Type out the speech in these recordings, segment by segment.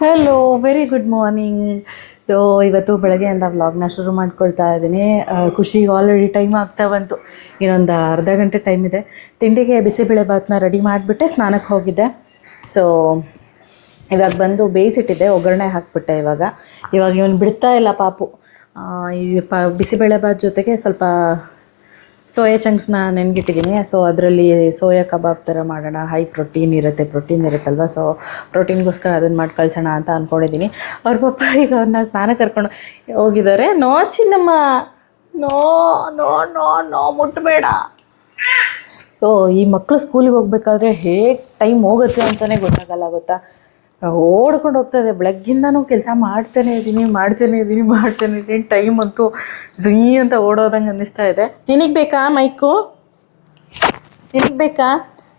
Hello, very good morning. So ಇವತ್ತು ಬೆಳಗ್ಗೆಯಿಂದ ವ್ಲಾಗ್ನ ಶುರು ಮಾಡ್ಕೊಳ್ತಾ ಇದ್ದೀನಿ. ಖುಷಿಗೆ ಆಲ್ರೆಡಿ ಟೈಮ್ ಆಗ್ತಾ ಬಂತು. ಇನ್ನೊಂದು ಅರ್ಧ ಗಂಟೆ ಟೈಮ್ ಇದೆ. ತಿಂಡಿಗೆ ಬಿಸಿಬೇಳೆ ಭಾತನ್ನ ರೆಡಿ ಮಾಡಿಬಿಟ್ಟೆ ಸ್ನಾನಕ್ಕೆ ಹೋಗಿದ್ದೆ. ಸೊ ಇವಾಗ ಬಂದು ಬೇಯಿಸಿಟ್ಟಿದ್ದೆ, ಒಗ್ಗರಣೆ ಹಾಕಿಬಿಟ್ಟೆ. ಇವಾಗ ಇವನು ಬಿಡ್ತಾ ಇಲ್ಲ ಪಾಪು. ಈ ಬಿಸಿಬೇಳೆ ಭಾತ್ ಜೊತೆಗೆ ಸ್ವಲ್ಪ ಸೋಯಾ ಚಂಕ್ಸ್ನ ನೆನ್ಗಿಟ್ಟಿದ್ದೀನಿ. ಸೊ ಅದರಲ್ಲಿ ಸೋಯಾ ಕಬಾಬ್ ಥರ ಮಾಡೋಣ, ಹೈ ಪ್ರೋಟೀನ್ ಇರುತ್ತಲ್ವ. ಸೊ ಪ್ರೋಟೀನ್ಗೋಸ್ಕರ ಅದನ್ನು ಮಾಡಿ ಕಳ್ಸೋಣ ಅಂತ ಅಂದ್ಕೊಂಡಿದ್ದೀನಿ. ಅವ್ರ ಪಪ್ಪ ಈಗ ಅವ್ರನ್ನ ಸ್ನಾನ ಕರ್ಕೊಂಡು ಹೋಗಿದ್ದಾರೆ. No Chinnamma, no no no no ಮುಟ್ಟಬೇಡ. ಸೊ ಈ ಮಕ್ಕಳು ಸ್ಕೂಲಿಗೆ ಹೋಗ್ಬೇಕಾದ್ರೆ ಹೇಗೆ ಟೈಮ್ ಹೋಗುತ್ತೆ ಅಂತಲೇ ಗೊತ್ತಾಗಲ್ಲ, ಗೊತ್ತಾ. ಓಡ್ಕೊಂಡು ಹೋಗ್ತಾಯಿದೆ. ಬೆಳಗ್ಗಿಂದನೂ ಕೆಲಸ ಮಾಡ್ತಾನೇ ಇದ್ದೀನಿ. ಟೈಮ್ ಅಂತೂ ಝೀ ಅಂತ ಓಡೋದಂಗೆ ಅನ್ನಿಸ್ತಾ ಇದೆ. ನಿನಗೆ ಬೇಕಾ ಮೈಕು? ನಿನಗೆ ಬೇಕಾ?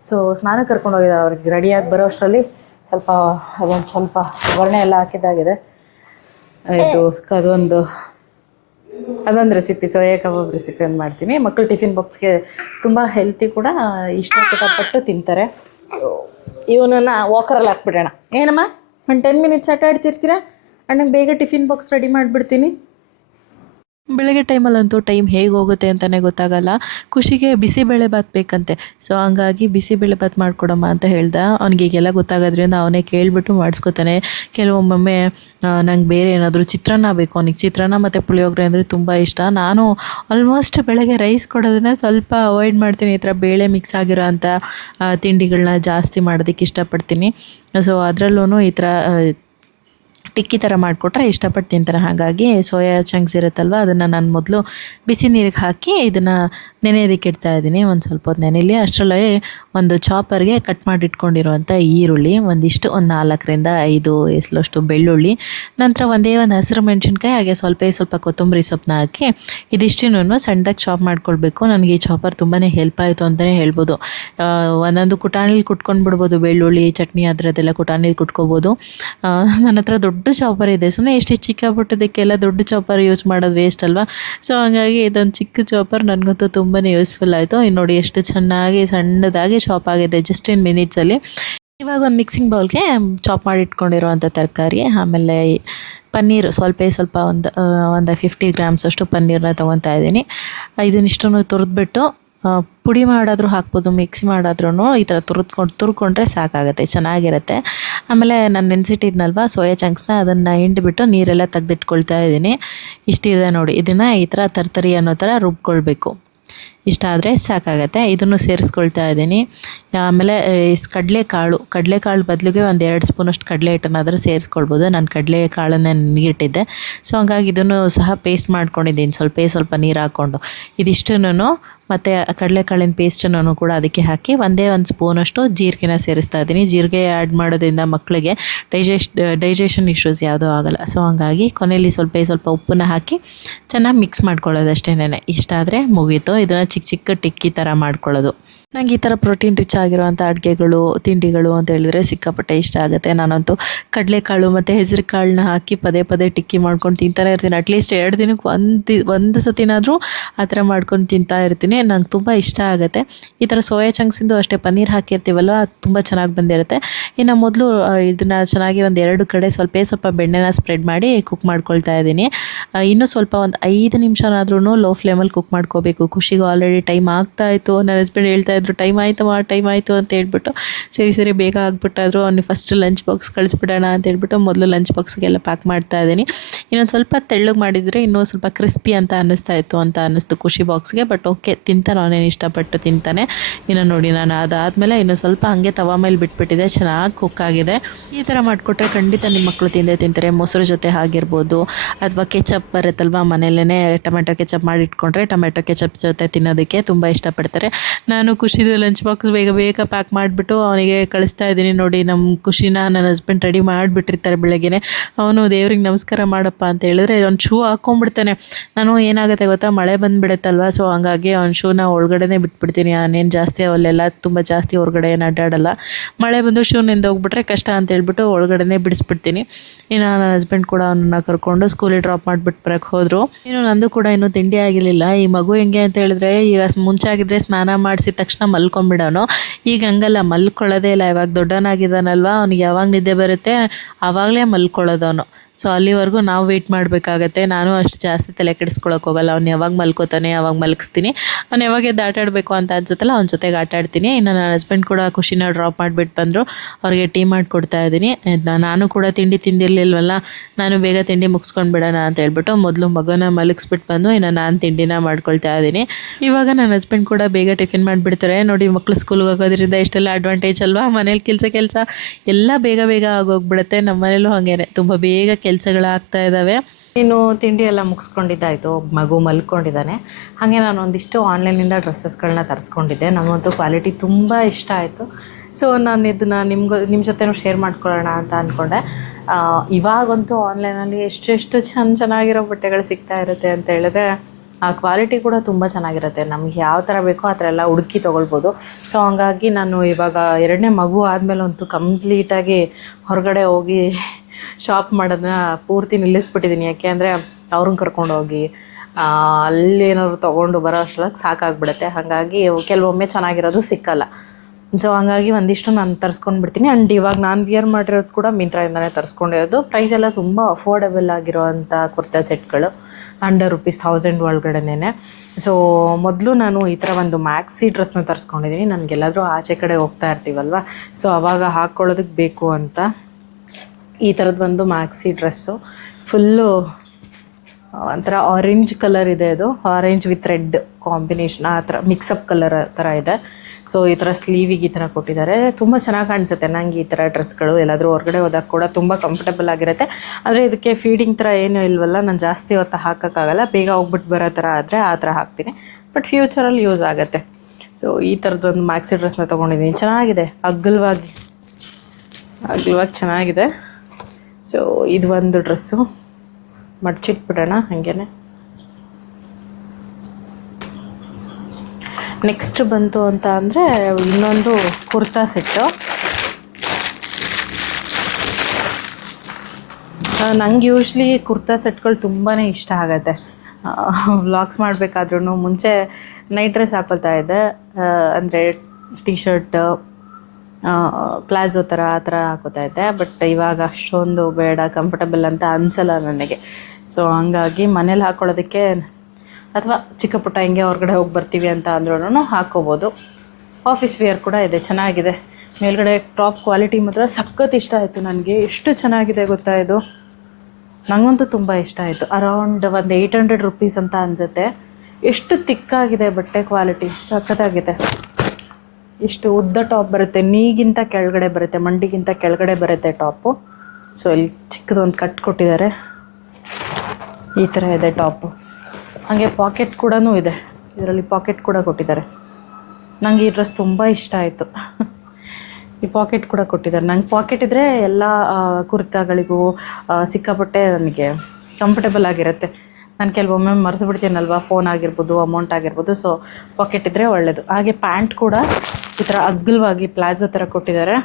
ಸೊ ಸ್ನಾನ ಕರ್ಕೊಂಡು ಹೋಗಿದ್ದಾರೆ. ಅವ್ರಿಗೆ ರೆಡಿಯಾಗಿ ಬರೋ ಅಷ್ಟರಲ್ಲಿ ಸ್ವಲ್ಪ ಒಗ್ಗರಣೆ ಎಲ್ಲ ಹಾಕಿದ್ದಾಗಿದೆ. ಇದು ಅದೊಂದು ರೆಸಿಪಿ, ಸೋಯಾ ಕಬಾಬ್ ರೆಸಿಪಿ ಒಂದು ಮಾಡ್ತೀನಿ. ಮಕ್ಕಳು ಟಿಫಿನ್ ಬಾಕ್ಸ್ಗೆ ತುಂಬ ಹೆಲ್ತಿ ಕೂಡ, ಇಷ್ಟಪಟ್ಟು ತಿಂತಾರೆ. ಸೊ ಇವನನ್ನು ವಾಕರಲ್ಲಿ ಹಾಕ್ಬಿಡೋಣ. ಏನಮ್ಮ, ಒಂದು 10 ಮಿನಿಟ್ಸ್ ಆಟ ಆಡ್ತಿರ್ತೀರಾ? ಅಣ್ಣಂಗೆ ಬೇಗ ಟಿಫಿನ್ ಬಾಕ್ಸ್ ರೆಡಿ ಮಾಡಿಬಿಡ್ತೀನಿ. ಬೆಳಗ್ಗೆ ಟೈಮಲ್ಲಂತೂ ಟೈಮ್ ಹೇಗೆ ಹೋಗುತ್ತೆ ಅಂತಲೇ ಗೊತ್ತಾಗಲ್ಲ. ಖುಷಿಗೆ ಬಿಸಿಬೇಳೆ ಭಾತ್ ಬೇಕಂತೆ. ಸೊ ಹಂಗಾಗಿ ಬಿಸಿಬೇಳೆ ಭಾತ್ ಮಾಡಿಕೊಡಮ್ಮ ಅಂತ ಹೇಳ್ದೆ. ಅವ್ನಿಗೆ ಈಗೆಲ್ಲ ಗೊತ್ತಾಗೋದ್ರಿಂದ ಅವನೇ ಕೇಳಿಬಿಟ್ಟು ಮಾಡಿಸ್ಕೊತಾನೆ. ಕೆಲವೊಮ್ಮೊಮ್ಮೆ ನಂಗೆ ಬೇರೆ ಏನಾದರೂ ಚಿತ್ರಾನ್ನ ಬೇಕು, ಅವನಿಗೆ ಚಿತ್ರಾನ್ನ ಮತ್ತು ಪುಳಿಯೋಗರೆ ಅಂದರೆ ತುಂಬ ಇಷ್ಟ. ನಾನು ಆಲ್ಮೋಸ್ಟ್ ಬೆಳಗ್ಗೆ ರೈಸ್ ಕೊಡೋದನ್ನ ಸ್ವಲ್ಪ ಅವಾಯ್ಡ್ ಮಾಡ್ತೀನಿ. ಈ ಥರ ಬೇಳೆ ಮಿಕ್ಸ್ ಆಗಿರೋ ಅಂಥ ತಿಂಡಿಗಳನ್ನ ಜಾಸ್ತಿ ಮಾಡೋದಕ್ಕೆ ಇಷ್ಟಪಡ್ತೀನಿ. ಸೊ ಅದರಲ್ಲೂ ಈ ಥರ ಟಿಕ್ಕಿ ಥರ ಮಾಡಿಕೊಟ್ರೆ ಇಷ್ಟಪಟ್ಟು ತಿಂತಾರೆ. ಹಾಗಾಗಿ ಸೋಯಾ ಚಂಕ್ಸ್ ಇರುತ್ತಲ್ವ, ಅದನ್ನು ನಾನು ಮೊದಲು ಬಿಸಿ ನೀರಿಗೆ ಹಾಕಿ ಇದನ್ನು ನೆನೆಯೋದಕ್ಕೆ ಇಡ್ತಾಯಿದ್ದೀನಿ. ಒಂದು ಸ್ವಲ್ಪ ಹೊತ್ತು ನೆನೆಯಲಿ. ಅಷ್ಟರಲ್ಲೇ ಒಂದು ಚಾಪರ್ಗೆ ಕಟ್ ಮಾಡಿ ಇಟ್ಕೊಂಡಿರುವಂಥ ಈರುಳ್ಳಿ, ಒಂದು 4-5 ಎಸ್ಲಷ್ಟು ಬೆಳ್ಳುಳ್ಳಿ, ನಂತರ ಒಂದು ಹಸಿರು ಮೆಣಸಿನ್ಕಾಯಿ, ಹಾಗೆ ಸ್ವಲ್ಪ ಕೊತ್ತಂಬರಿ ಸೊಪ್ಪನ್ನ ಹಾಕಿ ಇದಿಷ್ಟನ್ನು ಸಣ್ಣದಾಗಿ ಚಾಪ್ ಮಾಡ್ಕೊಳ್ಬೇಕು. ನನಗೆ ಈ ಚಾಪರ್ ತುಂಬಾ ಹೆಲ್ಪ್ ಆಯಿತು ಅಂತಲೇ ಹೇಳ್ಬೋದು. ಒಂದೊಂದು ಕುಟಾಣಿಲಿ ಕುಟ್ಕೊಂಡು ಬಿಡ್ಬೋದು, ಬೆಳ್ಳುಳ್ಳಿ ಚಟ್ನಿ ಅದರದ್ದೆಲ್ಲ ಕುಟಾಣಿಲಿ ಕುಟ್ಕೋಬೋದು. ನನ್ನ ಹತ್ರ ದೊಡ್ಡ ಚಾಪರ್ ಇದೆ. ಸುಮ್ಮನೆ ಎಷ್ಟು ಚಿಕ್ಕ ಪುಟ್ಟದಕ್ಕೆಲ್ಲ ದೊಡ್ಡ ಚಾಪರ್ ಯೂಸ್ ಮಾಡೋದು ವೇಸ್ಟ್ ಅಲ್ವಾ. ಸೊ ಹಾಗಾಗಿ ಇದೊಂದು ಚಿಕ್ಕ ಚಾಪರ್ ನನಗಂತೂ ತುಂಬಾ ಯೂಸ್ಫುಲ್ ಆಯಿತು. ಇನ್ನು ನೋಡಿ ಎಷ್ಟು ಚೆನ್ನಾಗಿ ಸಣ್ಣದಾಗಿ ಚಾಪ್ ಆಗಿದೆ ಜಸ್ಟ್ 10 ಮಿನಿಟ್ಸಲ್ಲಿ. ಇವಾಗ ಒಂದು ಮಿಕ್ಸಿಂಗ್ ಬೌಲ್ಗೆ ಚಾಪ್ ಮಾಡಿ ಇಟ್ಕೊಂಡಿರೋವಂಥ ತರಕಾರಿ, ಆಮೇಲೆ ಪನ್ನೀರು ಸ್ವಲ್ಪ ಒಂದು 50 ಗ್ರಾಮ್ಸ್ ಅಷ್ಟು ಪನ್ನೀರನ್ನ ತೊಗೊತಾ ಇದ್ದೀನಿ. ಇದನ್ನಿಷ್ಟನ್ನು ತುರಿದ್ಬಿಟ್ಟು ಪುಡಿ ಮಾಡಾದರೂ ಹಾಕ್ಬೋದು, ಮಿಕ್ಸಿ ಮಾಡಾದ್ರೂ ಈ ಥರ ತುರ್ಕೊಂಡ್ರೆ ಸಾಕಾಗುತ್ತೆ, ಚೆನ್ನಾಗಿರುತ್ತೆ. ಆಮೇಲೆ ನಾನು ನೆನೆಸಿಟ್ಟಿದ್ನಲ್ವ ಸೋಯಾ ಚಂಕ್ಸ್ನ, ಅದನ್ನು ಹಿಂಡಿಬಿಟ್ಟು ನೀರೆಲ್ಲ ತೆಗೆದಿಟ್ಕೊಳ್ತಾ ಇದ್ದೀನಿ. ಇಷ್ಟಿದೆ ನೋಡಿ. ಇದನ್ನು ಈ ಥರ ತರ್ತರಿ ಅನ್ನೋ ಥರ ರುಬ್ಕೊಳ್ಬೇಕು. ಇಷ್ಟ ಆದರೆ ಸಾಕಾಗತ್ತೆ. ಇದನ್ನು ಸೇರಿಸ್ಕೊಳ್ತಾ ಇದ್ದೀನಿ. ಆಮೇಲೆ ಕಡಲೆಕಾಳು ಬದಲಿಗೆ ಒಂದು 2 ಸ್ಪೂನಷ್ಟು ಕಡಲೆ ಹಿಟ್ಟನ್ನಾದರೂ ಸೇರಿಸ್ಕೊಳ್ಬೋದು. ನಾನು ಕಡಲೆಕಾಳನ್ನೇ ನೀರಿಟ್ಟಿದ್ದೆ. ಸೊ ಹಂಗಾಗಿ ಇದನ್ನು ಸಹ ಪೇಸ್ಟ್ ಮಾಡ್ಕೊಂಡಿದ್ದೀನಿ, ಸ್ವಲ್ಪ ನೀರು ಹಾಕ್ಕೊಂಡು. ಇದಿಷ್ಟನ್ನು ಮತ್ತು ಕಡಲೆಕಾಳಿನ ಪೇಸ್ಟನ್ನು ಕೂಡ ಅದಕ್ಕೆ ಹಾಕಿ ಒಂದು ಸ್ಪೂನಷ್ಟು ಜೀರಿಗೆನ ಸೇರಿಸ್ತಾ ಇದ್ದೀನಿ. ಜೀರಿಗೆ ಆ್ಯಡ್ ಮಾಡೋದ್ರಿಂದ ಮಕ್ಕಳಿಗೆ ಡೈಜೆಷನ್ ಇಶ್ಯೂಸ್ ಯಾವುದೂ ಆಗೋಲ್ಲ. ಸೊ ಹಂಗಾಗಿ ಕೊನೆಯಲ್ಲಿ ಸ್ವಲ್ಪ ಉಪ್ಪನ್ನ ಹಾಕಿ ಚೆನ್ನಾಗಿ ಮಿಕ್ಸ್ ಮಾಡ್ಕೊಳ್ಳೋದು ಅಷ್ಟೇನೆ. ಇಷ್ಟ ಆದರೆ ಮುಗೀತು. ಇದನ್ನು ಚಿಕ್ಕ ಟಿಕ್ಕಿ ಥರ ಮಾಡ್ಕೊಳ್ಳೋದು. ನನಗೆ ಈ ಥರ ಪ್ರೋಟೀನ್ ರಿಚ್ ಆಗಿರೋವಂಥ ಅಡುಗೆಗಳು, ತಿಂಡಿಗಳು ಅಂತ ಹೇಳಿದ್ರೆ ಸಿಕ್ಕಾಪಟ್ಟೆ ಇಷ್ಟ ಆಗುತ್ತೆ. ನಾನಂತೂ ಕಡಲೆಕಾಳು ಮತ್ತು ಹೆಸರು ಕಾಳನ್ನ ಹಾಕಿ ಪದೇ ಟಿಕ್ಕಿ ಮಾಡ್ಕೊಂಡು ತಿಂತಾನೆ ಇರ್ತೀನಿ. ಅಟ್ಲೀಸ್ಟ್ 2 ದಿನಕ್ಕೆ ಒಂದು ಸತಿನಾದರೂ ಆ ಥರ ಮಾಡ್ಕೊಂಡು ತಿಂತಾ ಇರ್ತೀನಿ. ನಂಗೆ ತುಂಬ ಇಷ್ಟ ಆಗುತ್ತೆ. ಈ ಥರ ಸೋಯಾ ಚಂಕ್ಸಿಂದು ಅಷ್ಟೇ ಪನ್ನೀರ್ ಹಾಕಿರ್ತೀವಲ್ವ, ಅದು ತುಂಬ ಚೆನ್ನಾಗಿ ಬಂದಿರುತ್ತೆ. ಇನ್ನು ಮೊದಲು ಇದನ್ನು ಚೆನ್ನಾಗಿ ಒಂದು 2 ಕಡೆ ಸ್ವಲ್ಪ ಬೆಣ್ಣೆನ ಸ್ಪ್ರೆಡ್ ಮಾಡಿ ಕುಕ್ ಮಾಡ್ಕೊಳ್ತಾ ಇದ್ದೀನಿ. ಇನ್ನೂ ಸ್ವಲ್ಪ ಒಂದು 5 ನಿಮಿಷನಾದ್ರೂ ಲೋ ಫ್ಲೇಮಲ್ಲಿ ಕುಕ್ ಮಾಡ್ಕೋಬೇಕು. ಖುಷಿಗೂ ಆಲ್ರೆಡಿ ಟೈಮ್ ಆಗ್ತಾಯಿತ್ತು. ನನ್ನ ಹಸ್ಬೆಂಡ್ ಹೇಳ್ತಾಯಿದ್ರು ಟೈಮ್ ಆಯಿತು ಅಂತ ಹೇಳ್ಬಿಟ್ಟು, ಸರಿ ಬೇಗ ಆಗ್ಬಿಟ್ಟಾದ್ರು. ಅವ್ನಿಗೆ ಫಸ್ಟ್ ಲಂಚ್ ಬಾಕ್ಸ್ ಕಳಿಸ್ಬಿಡೋಣ ಅಂತ ಹೇಳ್ಬಿಟ್ಟು ಮೊದಲು ಲಂಚ್ ಬಾಕ್ಸ್ಗೆಲ್ಲ ಪ್ಯಾಕ್ ಮಾಡ್ತಾ ಇದ್ದೀನಿ. ಇನ್ನೊಂದು ಸ್ವಲ್ಪ ತೆಳ್ಳಗೆ ಮಾಡಿದರೆ ಇನ್ನೂ ಸ್ವಲ್ಪ ಕ್ರಿಸ್ಪಿ ಅಂತ ಅನ್ನಿಸ್ತು ಖುಷಿ ಬಾಕ್ಸ್ಗೆ. ಬಟ್ ಓಕೆ, ತಿಂತಾನೆ, ಅವನೇನು ಇಷ್ಟಪಟ್ಟು ತಿಂತಾನೆ. ಇನ್ನು ನೋಡಿ, ನಾನು ಅದಾದಮೇಲೆ ಇನ್ನೂ ಸ್ವಲ್ಪ ಹಂಗೆ ತವಾ ಮೇಲೆ ಬಿಟ್ಬಿಟ್ಟಿದೆ. ಚೆನ್ನಾಗಿ ಕುಕ್ ಆಗಿದೆ. ಈ ಥರ ಮಾಡಿಕೊಟ್ರೆ ಖಂಡಿತ ನಿಮ್ಮ ಮಕ್ಕಳು ತಿಂತಾರೆ. ಮೊಸರು ಜೊತೆ ಆಗಿರ್ಬೋದು, ಅಥವಾ ಕೆಚಪ್ ಬರುತ್ತಲ್ವ ಮನೆಯಲ್ಲೇ, ಟೊಮೆಟೊ ಕೆಚಪ್ ಮಾಡಿಟ್ಕೊಂಡ್ರೆ ಟೊಮೆಟೊ ಕೆಚಪ್ ಜೊತೆ ತಿನ್ನೋದಕ್ಕೆ ತುಂಬ ಇಷ್ಟಪಡ್ತಾರೆ. ನಾನು ಖುಷಿದು ಲಂಚ್ ಬಾಕ್ಸ್ ಬೇಗ ಪ್ಯಾಕ್ ಮಾಡಿಬಿಟ್ಟು ಅವನಿಗೆ ಕಳಿಸ್ತಾ ಇದ್ದೀನಿ. ನೋಡಿ, ನಮ್ಮ ಖುಷಿನ ನನ್ನ ಹಸ್ಬೆಂಡ್ ರೆಡಿ ಮಾಡಿಬಿಟ್ಟಿರ್ತಾರೆ ಬೆಳಗ್ಗೆನೆ. ಅವನು ದೇವ್ರಿಗೆ ನಮಸ್ಕಾರ ಮಾಡಪ್ಪ ಅಂತ ಹೇಳಿದ್ರೆ ಅವ್ನು ಶೂ ಹಾಕ್ಕೊಂಡ್ಬಿಡ್ತಾನೆ. ನಾನು ಏನಾಗುತ್ತೆ ಗೊತ್ತಾ, ಮಳೆ ಬಂದುಬಿಡುತ್ತಲ್ವ. ಸೊ ಹಂಗಾಗಿ ಅವ್ನ ಶೂನ ಒಳಗಡೆ ಬಿಟ್ಬಿಡ್ತೀನಿ. ನಾನೇನು ಜಾಸ್ತಿ ಅಲ್ಲೆಲ್ಲ ತುಂಬ ಜಾಸ್ತಿ ಹೊರಗಡೆ ಏನು ಅಡ್ಡಾಡಲ್ಲ. ಮಳೆ ಬಂದು ಶೂ ನೆಂದೋಗ್ಬಿಟ್ರೆ ಕಷ್ಟ ಅಂತ ಹೇಳ್ಬಿಟ್ಟು ಒಳಗಡೆ ಬಿಡಿಸ್ಬಿಡ್ತೀನಿ. ಇನ್ನು ನನ್ನ ಹಸ್ಬೆಂಡ್ ಕೂಡ ಅವನನ್ನು ಕರ್ಕೊಂಡು ಸ್ಕೂಲಿಗೆ ಡ್ರಾಪ್ ಮಾಡಿಬಿಟ್ಟು ಬರೋಕ್ಕೆ ಹೋದರು. ನಂದು ಕೂಡ ಇನ್ನೂ ತಿಂಡಿ ಆಗಿರಲಿಲ್ಲ. ಈ ಮಗು ಹೆಂಗೆ ಅಂತ ಹೇಳಿದ್ರೆ ಆದರೆ ಈಗ ಮುಂಚೆ ಆಗಿದ್ರೆ ಸ್ನಾನ ಮಾಡಿಸಿದ ತಕ್ಷಣ ಮಲ್ಕೊಂಬಿಡೋನು. ಈಗ ಹಂಗಲ್ಲ, ಮಲ್ಕೊಳ್ಳೋದೇ ಇಲ್ಲ. ಇವಾಗ ದೊಡ್ಡವನಾಗಿದ್ದಾನಲ್ವ, ಅವ್ನಿಗೆ ಯಾವಾಗ ನಿದ್ದೆ ಬರುತ್ತೆ ಆವಾಗಲೇ ಮಲ್ಕೊಳ್ಳೋದವನು. ಸೊ ಅಲ್ಲಿವರೆಗೂ ನಾವು ವೆಯ್ಟ್ ಮಾಡಬೇಕಾಗತ್ತೆ. ನಾನು ಅಷ್ಟು ಜಾಸ್ತಿ ತಲೆ ಕೆಡಿಸ್ಕೊಳಕ್ಕೆ ಹೋಗಲ್ಲ. ಅವ್ನು ಯಾವಾಗ ಮಲ್ಕೋತಾನೆ ಯಾವಾಗ ಮಲಗಿಸ್ತೀನಿ. ಅವ್ನು ಯಾವಾಗ ಎದ್ದು ಆಟ ಆಡಬೇಕು ಅಂತ ಅನ್ಸುತ್ತಲ್ಲ ಅವ್ನ ಜೊತೆಗೆ ಆಟ ಆಡ್ತೀನಿ. ಇನ್ನು ನನ್ನ ಹಸ್ಬೆಂಡ್ ಕೂಡ ಖುಷಿನ ಡ್ರಾಪ್ ಮಾಡಿಬಿಟ್ಟು ಬಂದರು. ಅವ್ರಿಗೆ ಟೀ ಮಾಡಿಕೊಡ್ತಾ ಇದ್ದೀನಿ. ನಾನು ಕೂಡ ತಿಂಡಿ ತಿಂದಿರಲಿಲ್ವಲ್ಲ, ನಾನು ಬೇಗ ತಿಂಡಿ ಮುಗಿಸ್ಕೊಂಡು ಬಿಡೋಣ ಅಂತ ಹೇಳ್ಬಿಟ್ಟು ಮೊದಲು ಮಗನ ಮಲಗಿಸ್ಬಿಟ್ಟು ಬಂದು ಇನ್ನು ನಾನು ತಿಂಡಿನ ಮಾಡ್ಕೊಳ್ತಾ ಇದ್ದೀನಿ. ಇವಾಗ ನನ್ನ ಹಸ್ಬೆಂಡ್ ಕೂಡ ಬೇಗ ಟಿಫಿನ್ ಮಾಡಿಬಿಡ್ತಾರೆ. ನೋಡಿ, ಮಕ್ಕಳು ಸ್ಕೂಲ್ಗೆ ಹೋಗೋದ್ರಿಂದ ಎಷ್ಟೆಲ್ಲ ಅಡ್ವಾಂಟೇಜ್ ಅಲ್ವಾ. ಮನೇಲಿ ಕೆಲಸ ಎಲ್ಲ ಬೇಗ ಆಗೋಗ್ಬಿಡುತ್ತೆ. ನಮ್ಮ ಮನೇಲೂ ಹಾಗೇನೆ ತುಂಬ ಬೇಗ ಕೆಲಸಗಳಾಗ್ತಾ ಇದ್ದಾವೆ. ಇನ್ನು ತಿಂಡಿ ಎಲ್ಲ ಮುಗಿಸ್ಕೊಂಡಿದ್ದಾಯಿತು, ಮಗು ಮಲ್ಕೊಂಡಿದ್ದಾನೆ. ಹಾಗೆ ನಾನು ಒಂದಿಷ್ಟು ಆನ್ಲೈನಿಂದ ಡ್ರೆಸ್ಸಸ್ಗಳನ್ನ ತರಿಸ್ಕೊಂಡಿದ್ದೆ. ನನಗಂತೂ ಕ್ವಾಲಿಟಿ ತುಂಬ ಇಷ್ಟ ಆಯಿತು. ಸೊ ನಾನು ಇದನ್ನು ನಿಮ್ಮ ಜೊತೆನೂ ಶೇರ್ ಮಾಡ್ಕೊಳ್ಳೋಣ ಅಂತ ಅಂದ್ಕೊಂಡೆ. ಇವಾಗಂತೂ ಆನ್ಲೈನಲ್ಲಿ ಎಷ್ಟು ಚೆನ್ನಾಗಿರೋ ಬಟ್ಟೆಗಳು ಸಿಗ್ತಾ ಇರುತ್ತೆ ಅಂತ ಹೇಳಿದ್ರೆ, ಆ ಕ್ವಾಲಿಟಿ ಕೂಡ ತುಂಬ ಚೆನ್ನಾಗಿರುತ್ತೆ. ನಮ್ಗೆ ಯಾವ ಥರ ಬೇಕೋ ಆ ಥರ ಎಲ್ಲ ಹುಡುಕಿ ತೊಗೊಳ್ಬೋದು. ಸೊ ಹಂಗಾಗಿ ನಾನು ಇವಾಗ 2ನೇ ಮಗು ಆದಮೇಲೆ ಅಂತೂ ಕಂಪ್ಲೀಟಾಗಿ ಹೊರಗಡೆ ಹೋಗಿ ಶಾಪ್ ಮಾಡೋದನ್ನ ಪೂರ್ತಿ ನಿಲ್ಲಿಸ್ಬಿಟ್ಟಿದ್ದೀನಿ. ಯಾಕೆ ಅಂದರೆ ಅವ್ರನ್ನ ಕರ್ಕೊಂಡೋಗಿ ಅಲ್ಲಿ ಏನಾದ್ರು ತೊಗೊಂಡು ಬರೋ ಅಷ್ಟೊಳಗೆ ಸಾಕಾಗ್ಬಿಡುತ್ತೆ. ಹಾಗಾಗಿ ಕೆಲವೊಮ್ಮೆ ಚೆನ್ನಾಗಿರೋದು ಸಿಕ್ಕಲ್ಲ. ಸೊ ಹಂಗಾಗಿ ಒಂದಿಷ್ಟು ನಾನು ತರಿಸ್ಕೊಂಡು ಬಿಡ್ತೀನಿ. ಆ್ಯಂಡ್ ಇವಾಗ ನಾನು ವಿಯರ್ ಮಾಡಿರೋದು ಕೂಡ ಮಿಂತ್ರಾಯಿಂದನೇ ತರಿಸ್ಕೊಂಡಿರೋದು. ಪ್ರೈಸ್ ಎಲ್ಲ ತುಂಬ ಅಫೋರ್ಡೆಬಲ್ ಆಗಿರೋವಂಥ ಕುರ್ತಾ ಸೆಟ್ಗಳು, ಅಂಡರ್ ₹1000 ಒಳಗಡೆನೇ. ಸೊ ಮೊದಲು ನಾನು ಈ ಥರ ಒಂದು ಮ್ಯಾಕ್ಸಿ ಡ್ರೆಸ್ನ ತರಿಸ್ಕೊಂಡಿದ್ದೀನಿ. ನನಗೆಲ್ಲಾದರೂ ಆಚೆ ಕಡೆ ಹೋಗ್ತಾ ಇರ್ತೀವಲ್ವ, ಸೊ ಆವಾಗ ಹಾಕ್ಕೊಳ್ಳೋದಕ್ಕೆ ಬೇಕು ಅಂತ ಈ ಥರದ್ದು ಒಂದು ಮ್ಯಾಕ್ಸಿ ಡ್ರೆಸ್ಸು. ಫುಲ್ಲು ಒಂಥರ ಆರೆಂಜ್ ಕಲರ್ ಇದೆ. ಅದು ಆರೆಂಜ್ ವಿತ್ ರೆಡ್ ಕಾಂಬಿನೇಷನ್, ಆ ಥರ ಮಿಕ್ಸಪ್ ಕಲರ್ ಥರ ಇದೆ. ಸೊ ಈ ಥರ ಸ್ಲೀವಿಗೆ ಈ ಥರ ಕೊಟ್ಟಿದ್ದಾರೆ. ತುಂಬ ಚೆನ್ನಾಗಿ ಕಾಣಿಸುತ್ತೆ ನನಗೆ ಈ ಥರ ಡ್ರೆಸ್ಗಳು. ಎಲ್ಲಾದರೂ ಹೊರಗಡೆ ಹೋದಾಗ ಕೂಡ ತುಂಬ ಕಂಫರ್ಟಬಲ್ ಆಗಿರುತ್ತೆ. ಆದರೆ ಇದಕ್ಕೆ ಫೀಡಿಂಗ್ ಥರ ಏನೂ ಇಲ್ವಲ್ಲ, ನಾನು ಜಾಸ್ತಿ ಹೊತ್ತು ಹಾಕೋಕ್ಕಾಗಲ್ಲ. ಬೇಗ ಹೋಗ್ಬಿಟ್ಟು ಬರೋ ಥರ ಆದರೆ ಆ ಥರ ಹಾಕ್ತೀನಿ, ಬಟ್ ಫ್ಯೂಚರಲ್ಲಿ ಯೂಸ್ ಆಗುತ್ತೆ. ಸೊ ಈ ಥರದ್ದೊಂದು ಮ್ಯಾಕ್ಸಿ ಡ್ರೆಸ್ನ ತೊಗೊಂಡಿದ್ದೀನಿ. ಚೆನ್ನಾಗಿದೆ, ಅಗ್ಗಲವಾಗಿ ಚೆನ್ನಾಗಿದೆ. ಸೊ ಇದು ಒಂದು ಡ್ರೆಸ್ಸು ಮಡ್ಚಿಟ್ಬಿಡೋಣ ಹಾಗೇ. ನೆಕ್ಸ್ಟ್ ಬಂತು ಅಂತ ಅಂದರೆ ಇನ್ನೊಂದು ಕುರ್ತಾ ಸೆಟ್ಟು. ನಂಗೆ ಯೂಶ್ವಲಿ ಕುರ್ತಾ ಸೆಟ್ಗಳು ತುಂಬಾ ಇಷ್ಟ ಆಗುತ್ತೆ. ವ್ಲಾಗ್ಸ್ ಮಾಡಬೇಕಾದ್ರೂ ಮುಂಚೆ ನೈಟ್ ಡ್ರೆಸ್ ಹಾಕೊಳ್ತಾ ಇದ್ದೆ, ಅಂದರೆ ಟಿ ಶರ್ಟ್ ಪ್ಲಾಜೋ ಥರ ಆ ಥರ ಹಾಕೋತಾ ಇದ್ದೆ. ಬಟ್ ಇವಾಗ ಅಷ್ಟೊಂದು ಬೇಡ, ಕಂಫರ್ಟಬಲ್ ಅಂತ ಅನಿಸಲ್ಲ ನನಗೆ. ಸೊ ಹಂಗಾಗಿ ಮನೇಲಿ ಹಾಕ್ಕೊಳ್ಳೋದಕ್ಕೆ ಅಥವಾ ಚಿಕ್ಕ ಪುಟ್ಟ ಹಿಂಗೆ ಹೊರಗಡೆ ಹೋಗಿ ಬರ್ತೀವಿ ಅಂತ ಅಂದ್ರೂ ಹಾಕ್ಕೋಬೋದು. ಆಫೀಸ್ ವೇರ್ ಕೂಡ ಇದೆ, ಚೆನ್ನಾಗಿದೆ. ಮೇಲ್ಗಡೆ ಟಾಪ್ ಕ್ವಾಲಿಟಿ ಮಾತ್ರ ಸಖತ್ ಇಷ್ಟ ಆಯಿತು ನನಗೆ. ಎಷ್ಟು ಚೆನ್ನಾಗಿದೆ ಗೊತ್ತಾ ಇದು, ನನಗಂತೂ ತುಂಬ ಇಷ್ಟ ಆಯಿತು. ಅರೌಂಡ್ ಒಂದು ₹800 ಅಂತ ಅನಿಸುತ್ತೆ. ಎಷ್ಟು ತಿಕ್ಕಾಗಿದೆ ಬಟ್ಟೆ, ಕ್ವಾಲಿಟಿ ಸಖತ್ತಾಗಿದೆ. ಇಷ್ಟು ಉದ್ದ ಟಾಪ್ ಬರುತ್ತೆ, ನೀಗಿಂತ ಕೆಳಗಡೆ ಬರುತ್ತೆ, ಮಂಡಿಗಿಂತ ಕೆಳಗಡೆ ಬರುತ್ತೆ ಟಾಪು. ಸೊ ಇಲ್ಲಿ ಚಿಕ್ಕದೊಂದು ಕಟ್ ಕೊಟ್ಟಿದ್ದಾರೆ, ಈ ಥರ ಇದೆ ಟಾಪು. ಹಾಗೆ ಪಾಕೆಟ್ ಕೂಡ ಇದೆ, ಇದರಲ್ಲಿ ಪಾಕೆಟ್ ಕೂಡ ಕೊಟ್ಟಿದ್ದಾರೆ. ನನಗೆ ಈ ಡ್ರೆಸ್ ತುಂಬ ಇಷ್ಟ ಆಯಿತು. ಈ ಪಾಕೆಟ್ ಕೂಡ ಕೊಟ್ಟಿದ್ದಾರೆ. ನಂಗೆ ಪಾಕೆಟ್ ಇದ್ದರೆ ಎಲ್ಲ ಕುರ್ತಾಗಳಿಗೂ ಸಿಕ್ಕಾಪಟ್ಟೆ ನನಗೆ ಕಂಫರ್ಟಬಲ್ ಆಗಿರುತ್ತೆ. ನಾನು ಕೆಲವೊಮ್ಮೆ ಮರೆತು ಬಿಡ್ತೀನಲ್ವ, ಫೋನ್ ಆಗಿರ್ಬೋದು, ಅಮೌಂಟ್ ಆಗಿರ್ಬೋದು. ಸೊ ಪಾಕೆಟ್ ಇದ್ದರೆ ಒಳ್ಳೆಯದು. ಹಾಗೆ ಪ್ಯಾಂಟ್ ಕೂಡ ಈ ಥರ ಅಗ್ಗಲವಾಗಿ ಪ್ಲಾಜೋ ಥರ ಕೊಟ್ಟಿದ್ದಾರೆ.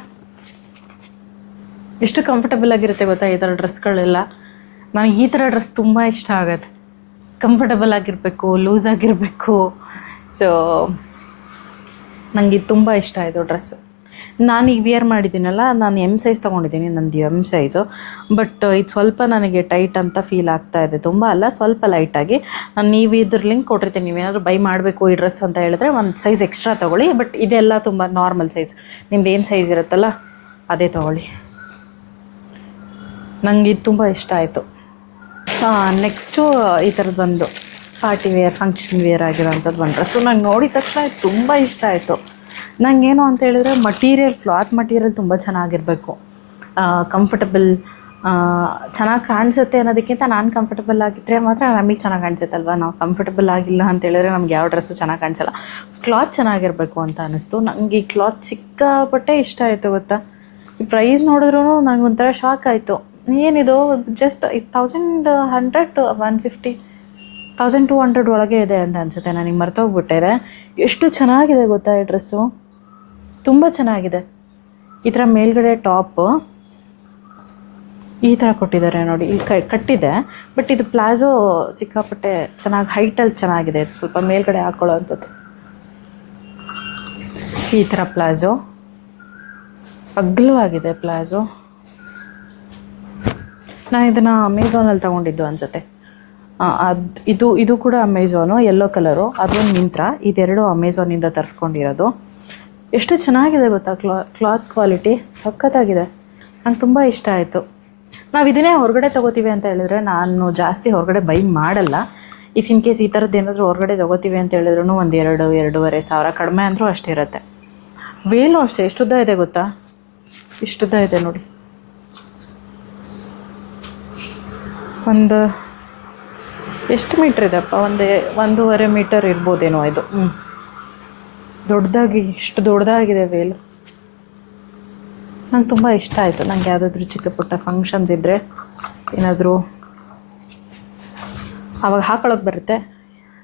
ಎಷ್ಟು ಕಂಫರ್ಟಬಲ್ ಆಗಿರುತ್ತೆ ಗೊತ್ತಾ ಈ ಥರ ಡ್ರೆಸ್ಗಳೆಲ್ಲ. ನನಗೆ ಈ ಥರ ಡ್ರೆಸ್ ತುಂಬ ಇಷ್ಟ ಆಗುತ್ತೆ. ಕಂಫರ್ಟಬಲ್ ಆಗಿರಬೇಕು, ಲೂಸ್ ಆಗಿರಬೇಕು. ಸೊ ನನಗೆ ಇದು ತುಂಬ ಇಷ್ಟ ಆಯಿತು ಡ್ರೆಸ್ಸು. ನಾನು ಈಗ ವಿಯರ್ ಮಾಡಿದ್ದೀನಲ್ಲ, ನಾನು ಎಮ್ ಸೈಜ್ ತೊಗೊಂಡಿದ್ದೀನಿ, ನಂದು ಎಮ್ ಸೈಜು. ಬಟ್ ಇದು ಸ್ವಲ್ಪ ನನಗೆ ಟೈಟ್ ಅಂತ ಫೀಲ್ ಆಗ್ತಾ ಇದೆ. ತುಂಬ ಅಲ್ಲ, ಸ್ವಲ್ಪ ಲೈಟಾಗಿ. ನೀವು ಇದ್ರ ಲಿಂಕ್ ಕೊಟ್ಟಿರ್ತೀನಿ. ನೀವೇನಾದರೂ ಬೈ ಮಾಡಬೇಕು ಈ ಡ್ರೆಸ್ ಅಂತ ಹೇಳಿದ್ರೆ ಒಂದು ಸೈಜ್ ಎಕ್ಸ್ಟ್ರಾ ತೊಗೊಳ್ಳಿ. ಬಟ್ ಇದೆಲ್ಲ ತುಂಬ ನಾರ್ಮಲ್ ಸೈಜ್, ನಿಮ್ದು ಏನು ಸೈಜ್ ಇರುತ್ತಲ್ಲ ಅದೇ ತೊಗೊಳ್ಳಿ. ನನಗೆ ಇದು ತುಂಬ ಇಷ್ಟ ಆಯಿತು. ನೆಕ್ಸ್ಟು ಈ ಥರದ್ದೊಂದು ಪಾರ್ಟಿ ವೇರ್, ಫಂಕ್ಷನ್ ವೇರ್ ಆಗಿರೋಂಥದ್ದು ಒಂದು ಡ್ರೆಸ್ಸು. ನಂಗೆ ನೋಡಿದ ತಕ್ಷಣ ಇದು ತುಂಬ ಇಷ್ಟ ಆಯಿತು. ನನಗೇನು ಅಂತ ಹೇಳಿದ್ರೆ ಮಟೀರಿಯಲ್, ಕ್ಲಾತ್ ಮಟೀರಿಯಲ್ ತುಂಬ ಚೆನ್ನಾಗಿರಬೇಕು, ಕಂಫರ್ಟಬಲ್, ಚೆನ್ನಾಗಿ ಕಾಣಿಸುತ್ತೆ ಅನ್ನೋದಕ್ಕಿಂತ ನಾನು ಕಂಫರ್ಟಬಲ್ ಆಗಿದ್ದರೆ ಮಾತ್ರ ನಮಗೆ ಚೆನ್ನಾಗಿ ಕಾಣಿಸುತ್ತಲ್ವ. ನಾವು ಕಂಫರ್ಟಬಲ್ ಆಗಿಲ್ಲ ಅಂತ ಹೇಳಿದ್ರೆ ನಮ್ಗೆ ಯಾವ ಡ್ರೆಸ್ಸು ಚೆನ್ನಾಗಿ ಕಾಣಿಸಲ್ಲ. ಕ್ಲಾತ್ ಚೆನ್ನಾಗಿರಬೇಕು ಅಂತ ಅನ್ನಿಸ್ತು ನನಗೆ. ಈ ಕ್ಲಾತ್ ಸಿಕ್ಕಾಪಟ್ಟೆ ಇಷ್ಟ ಆಯಿತು ಗೊತ್ತಾ. ಈ ಪ್ರೈಸ್ ನೋಡಿದ್ರೂ ನಂಗೆ ಒಂಥರ ಶಾಕ್ ಆಯಿತು. ಏನಿದು ಜಸ್ಟ್ 1100 150 1200 ಒಳಗೆ ಇದೆ ಅಂತ ಅನಿಸುತ್ತೆ. ನನಗೆ ಮರ್ತೋಗ್ಬಿಟ್ಟಿದೆ. ಎಷ್ಟು ಚೆನ್ನಾಗಿದೆ ಗೊತ್ತಾ ಈ ಡ್ರೆಸ್ಸು, ತುಂಬ ಚೆನ್ನಾಗಿದೆ. ಈ ಥರ ಮೇಲ್ಗಡೆ ಟಾಪು, ಈ ಥರ ಕೊಟ್ಟಿದ್ದಾರೆ ನೋಡಿ. ಇಲ್ಲಿ ಕಟ್ಟಿದೆ, ಬಟ್ ಇದು ಪ್ಲಾಜೋ ಸಿಕ್ಕಾಪಟ್ಟೆ ಚೆನ್ನಾಗಿ ಹೈಟಲ್ಲಿ ಚೆನ್ನಾಗಿದೆ. ಇದು ಸ್ವಲ್ಪ ಮೇಲ್ಗಡೆ ಹಾಕ್ಕೊಳ್ಳೋ ಅಂಥದ್ದು. ಈ ಥರ ಪ್ಲಾಜೋ ಅಗ್ಲವಾಗಿದೆ ಪ್ಲಾಜೋ. ನಾನು ಇದನ್ನು ಅಮೆಝಾನಲ್ಲಿ ತೊಗೊಂಡಿದ್ದು ಅನಿಸುತ್ತೆ. ಇದು ಕೂಡ ಅಮೆಝಾನು, ಯೆಲ್ಲೋ ಕಲರು, ಅದೊಂದು ಮಿಂತ್ರ. ಇದೆರಡು ಅಮೆಝಾನಿಂದ ತರಿಸ್ಕೊಂಡಿರೋದು. ಎಷ್ಟು ಚೆನ್ನಾಗಿದೆ ಗೊತ್ತಾ, ಕ್ಲಾತ್ ಕ್ವಾಲಿಟಿ ಸಖತ್ತಾಗಿದೆ. ನಂಗೆ ತುಂಬ ಇಷ್ಟ ಆಯಿತು. ನಾವು ಇದನ್ನೇ ಹೊರಗಡೆ ತೊಗೋತೀವಿ ಅಂತ ಹೇಳಿದ್ರೆ, ನಾನು ಜಾಸ್ತಿ ಹೊರಗಡೆ ಬೈ ಮಾಡಲ್ಲ. ಇಫ್ ಇನ್ ಕೇಸ್ ಈ ಥರದ್ದು ಏನಾದರೂ ಹೊರಗಡೆ ತೊಗೋತೀವಿ ಅಂತ ಹೇಳಿದ್ರು ಒಂದು 2-2.5 ಸಾವಿರ, ಕಡಿಮೆ ಅಂದರೂ ಅಷ್ಟಿರುತ್ತೆ. ವೇಲು ಅಷ್ಟೇ ಎಷ್ಟುದ್ದ ಇದೆ ಗೊತ್ತಾ, ಇಷ್ಟುದ್ದ ಇದೆ ನೋಡಿ. ಒಂದು ಎಷ್ಟು ಮೀಟ್ರ್ ಇದೆಪ್ಪ, 1.5 ಮೀಟರ್ ಇರ್ಬೋದೇನೋ ಇದು. ದೊಡ್ಡದಾಗಿ, ಇಷ್ಟು ದೊಡ್ಡದಾಗಿದೆ ವೇಲು. ನಂಗೆ ತುಂಬ ಇಷ್ಟ ಆಯಿತು. ನಂಗೆ ಯಾವುದಾದ್ರೂ ಚಿಕ್ಕ ಪುಟ್ಟ ಫಂಕ್ಷನ್ಸ್ ಇದ್ದರೆ ಏನಾದರೂ ಆವಾಗ ಹಾಕೊಳ್ಳೋಕೆ ಬರುತ್ತೆ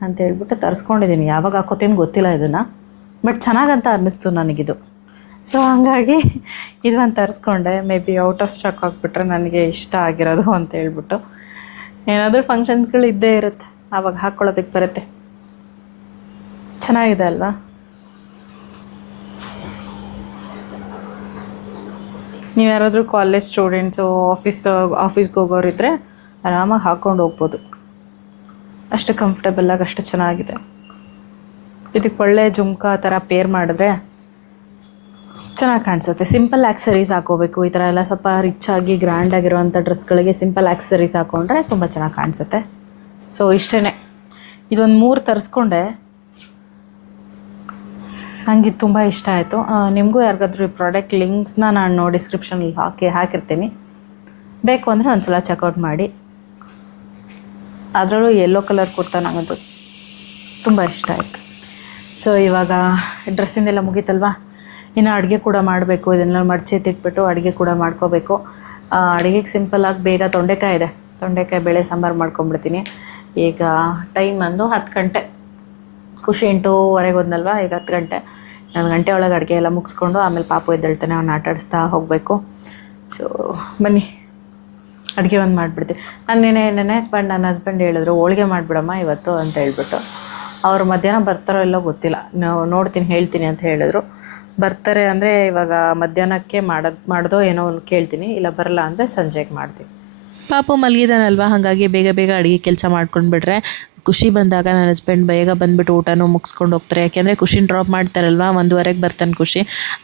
ಅಂತ ಹೇಳ್ಬಿಟ್ಟು ತರಿಸ್ಕೊಂಡಿದ್ದೀನಿ. ಯಾವಾಗ ಹಾಕೋತೀನಿ ಗೊತ್ತಿಲ್ಲ ಇದನ್ನು, ಬಟ್ ಚೆನ್ನಾಗಂತ ಅನ್ನಿಸ್ತು ನನಗಿದು. ಸೊ ಹಾಗಾಗಿ ಇದನ್ನು ತರಿಸ್ಕೊಂಡೆ. Maybe out of stock ಆಗಿಬಿಟ್ರೆ ನನಗೆ ಇಷ್ಟ ಆಗಿರೋದು ಅಂತ ಹೇಳ್ಬಿಟ್ಟು. ಏನಾದರೂ ಫಂಕ್ಷನ್ಸ್ಗಳು ಇದ್ದೇ ಇರುತ್ತೆ, ಆವಾಗ ಹಾಕ್ಕೊಳ್ಳೋದಕ್ಕೆ ಬರುತ್ತೆ. ಚೆನ್ನಾಗಿದೆ ಅಲ್ವಾ? ನೀವು ಯಾರಾದರೂ ಕಾಲೇಜ್ ಸ್ಟೂಡೆಂಟ್ಸು, ಆಫೀಸ್ಗೆ ಹೋಗೋರಿದ್ದರೆ ಆರಾಮಾಗಿ ಹಾಕ್ಕೊಂಡು ಹೋಗ್ಬೋದು. ಅಷ್ಟು ಕಂಫರ್ಟಬಲ್ಲಾಗಿ, ಅಷ್ಟು ಚೆನ್ನಾಗಿದೆ. ಇದಕ್ಕೆ ಒಳ್ಳೆ ಜುಮ್ಕಾ ಥರ ಪೇರ್ ಮಾಡಿದ್ರೆ ಚೆನ್ನಾಗಿ ಕಾಣಿಸುತ್ತೆ. ಸಿಂಪಲ್ ಆಕ್ಸರೀಸ್ ಹಾಕೋಬೇಕು. ಈ ಥರ ಎಲ್ಲ ಸ್ವಲ್ಪ ರಿಚಾಗಿ ಗ್ರ್ಯಾಂಡಾಗಿರುವಂಥ ಡ್ರೆಸ್ಗಳಿಗೆ ಸಿಂಪಲ್ ಆಕ್ಸರೀಸ್ ಹಾಕ್ಕೊಂಡ್ರೆ ತುಂಬ ಚೆನ್ನಾಗಿ ಕಾಣಿಸುತ್ತೆ. ಸೊ ಇಷ್ಟೇ. ಇದೊಂದು 3 ತರಿಸ್ಕೊಂಡೆ. ನನಗೆ ತುಂಬ ಇಷ್ಟ ಆಯಿತು. ನಿಮಗೂ ಯಾರಿಗಾದ್ರೂ ಈ ಪ್ರಾಡಕ್ಟ್ ಲಿಂಕ್ಸ್ನ ನಾನು ಡಿಸ್ಕ್ರಿಪ್ಷನಲ್ಲಿ ಹಾಕಿರ್ತೀನಿ. ಬೇಕು ಅಂದರೆ ಒಂದು ಸಲ ಚೆಕ್ಔಟ್ ಮಾಡಿ. ಅದರಲ್ಲೂ ಯೆಲ್ಲೋ ಕಲರ್ ಕುರ್ತಾ ನನಗದು ತುಂಬ ಇಷ್ಟ ಆಯಿತು. ಸೊ ಇವಾಗ ಡ್ರೆಸ್ಸಿಂದೆಲ್ಲ ಮುಗೀತಲ್ವ, ಇನ್ನು ಅಡುಗೆ ಕೂಡ ಮಾಡಬೇಕು. ಇದನ್ನೆಲ್ಲ ಮಡಚಿ ಎತ್ತಿಟ್ಬಿಟ್ಟು ಅಡುಗೆ ಕೂಡ ಮಾಡ್ಕೋಬೇಕು. ಅಡುಗೆಗೆ ಸಿಂಪಲ್ಲಾಗಿ ಬೇಗ ತೊಂಡೆಕಾಯಿ ಬೇಳೆ ಸಾಂಬಾರು ಮಾಡ್ಕೊಂಬಿಡ್ತೀನಿ. ಈಗ ಟೈಮ್ ಬಂದು 10 ಗಂಟೆ. ಖುಷಿ 8:15 ಹೋದ್ನಲ್ವ, ಈಗ 10 ಗಂಟೆ. 1 ಗಂಟೆ ಒಳಗೆ ಅಡುಗೆ ಎಲ್ಲ ಮುಗಿಸ್ಕೊಂಡು ಆಮೇಲೆ ಪಾಪು ಎದ್ದೇಳ್ತಾನೆ, ಅವ್ನು ಆಟ ಆಡಿಸ್ತಾ ಹೋಗಬೇಕು. ಸೊ ಬನ್ನಿ ಅಡುಗೆ ಒಂದು ಮಾಡಿಬಿಡ್ತೀನಿ. ನಾನು ನೆನೆ ಬಂದು ನನ್ನ ಹಸ್ಬೆಂಡ್ ಹೇಳಿದ್ರು ಹೋಳಿಗೆ ಮಾಡಿಬಿಡಮ್ಮ ಇವತ್ತು ಅಂತ ಹೇಳ್ಬಿಟ್ಟು. ಅವರು ಮಧ್ಯಾಹ್ನ ಬರ್ತಾರೋ ಇಲ್ಲೋ ಗೊತ್ತಿಲ್ಲ, ನೋಡ್ತೀನಿ ಹೇಳ್ತೀನಿ ಅಂತ ಹೇಳಿದ್ರು. ಬರ್ತಾರೆ ಅಂದರೆ ಇವಾಗ ಮಧ್ಯಾಹ್ನಕ್ಕೆ ಮಾಡೋದೋ ಏನೋ ಕೇಳ್ತೀನಿ, ಇಲ್ಲ ಬರಲ್ಲ ಅಂದರೆ ಸಂಜೆಗೆ ಮಾಡ್ತೀನಿ. ಪಾಪು ಮಲಗಿದಾನಲ್ವ, ಹಾಗಾಗಿ ಬೇಗ ಅಡುಗೆ ಕೆಲಸ ಮಾಡ್ಕೊಂಡ್ಬಿಟ್ರೆ ಖುಷಿ ಬಂದಾಗ ನನ್ನ ಹಸ್ಬೆಂಡ್ ಬೇಗ ಬಂದುಬಿಟ್ಟು ಊಟನೂ ಮುಗಿಸ್ಕೊಂಡು ಹೋಗ್ತಾರೆ. ಯಾಕೆಂದರೆ ಖುಷಿನ ಡ್ರಾಪ್ ಮಾಡ್ತಾರಲ್ವ, 1:15ಗೆ ಬರ್ತಾನೆ ಖುಷಿ.